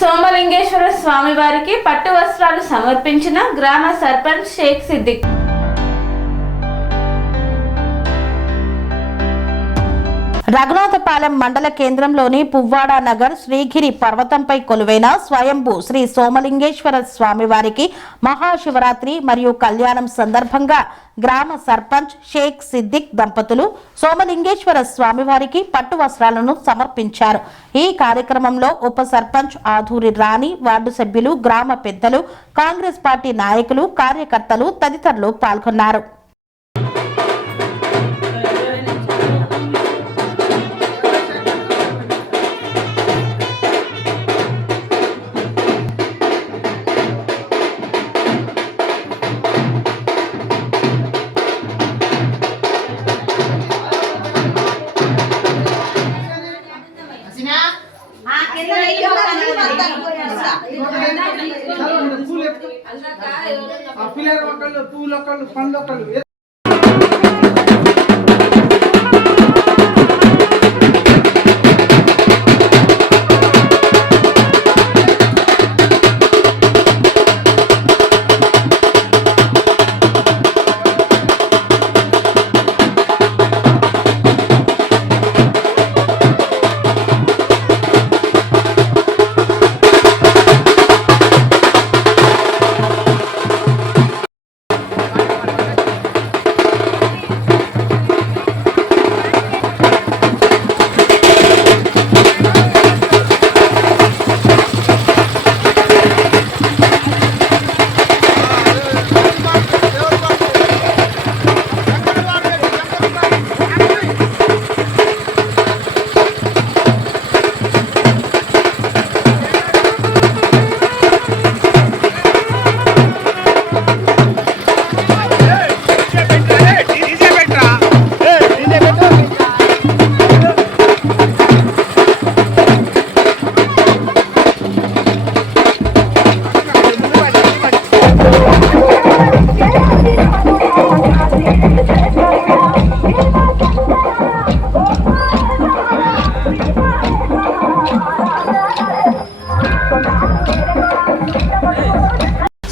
సోమలింగేశ్వర స్వామి వారికి పట్టు వస్త్రాలు సమర్పించిన గ్రామ సర్పంచ్ షేక్ సిద్దిక్. రఘునాథపాలెం మండల కేంద్రంలోని పువ్వాడ నగర్ శ్రీగిరి పర్వతంపై కొలువైన స్వయంభూ శ్రీ సోమలింగేశ్వర స్వామివారికి మహాశివరాత్రి మరియు కళ్యాణం సందర్భంగా గ్రామ సర్పంచ్ షేక్ సిద్దిక్ దంపతులు సోమలింగేశ్వర స్వామివారికి పట్టు వస్త్రాలను సమర్పించారు. ఈ కార్యక్రమంలో ఉప సర్పంచ్ ఆధూరి రాణి, వార్డు సభ్యులు, గ్రామ పెద్దలు, కాంగ్రెస్ పార్టీ నాయకులు, కార్యకర్తలు తదితరులు పాల్గొన్నారు.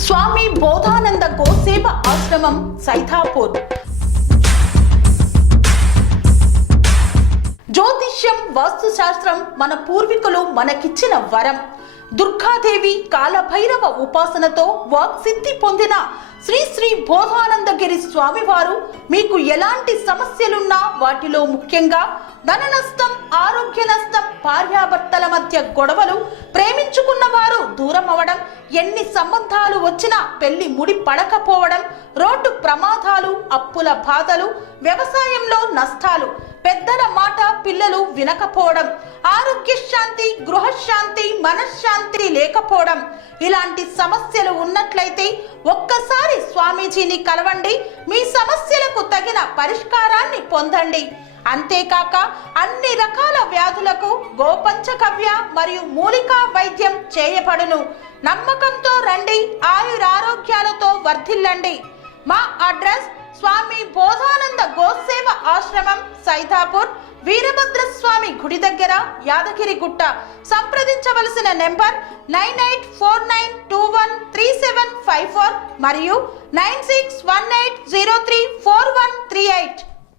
స్వామి బోధానంద గోసేవ ఆశ్రమం సైథాపూర్. జ్యోతిష్యం, వాస్తుశాస్త్రం మన పూర్వీకులు మనకిచ్చిన వరం. దుర్గాదేవి, కాలభైరవ ఉపాసనతో వాక్సిద్ధి పొందిన శ్రీ శ్రీ బోధానందగిరి స్వామివారు మీకు ఎలాంటి సమస్యలున్నా, వాటిలో ముఖ్యంగా ధన నష్టం, ఆరోగ్య నష్టం, భార్యాభర్తల మధ్య గొడవలు, ప్రేమించుకున్న వారు దూరం అవడం, ఎన్ని సంబంధాలు వచ్చినా పెళ్లి ముడి పడకపోవడం, రోడ్డు ప్రమాదాలు, అప్పుల బాధలు, వ్యవసాయంలో నష్టాలు, పెద్దల మాట పిల్లలు వినకపోవడం, ఆరోగ్య శాంతి, గృహశాంతి, మనశ్శాంతి లేకపోవడం, ఇలాంటి సమస్యలు ఉన్నట్లయితే ఒక్కసారి స్వామీజీని కలవండి. మీ సమస్యలకు తగిన పరిష్కారాన్ని పొందండి. అంతేకాక అన్ని రకాల వ్యాధులకు గోపంచకవ్య మరియు మూలికా వైద్యం చేయబడును. నమ్మకంతో రండి, ఆయురారోగ్యాలతో వర్ధిల్లండి. మా అడ్రస్ స్వామి బోధానంద గోసేవ ఆశ్రమం, సైథాపూర్, వీరభద్రస్వామి గుడి దగ్గర, యాదగిరిగుట్ట. సంప్రదించవలసిన నెంబర్ 9849213754 మరియు 9618034138.